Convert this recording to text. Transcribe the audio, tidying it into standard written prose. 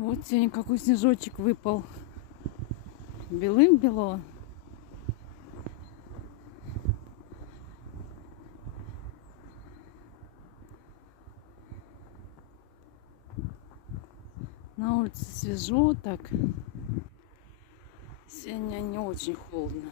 Вот сегодня какой снежочек выпал. Белым-бело. На улице свежо так. Сегодня не очень холодно.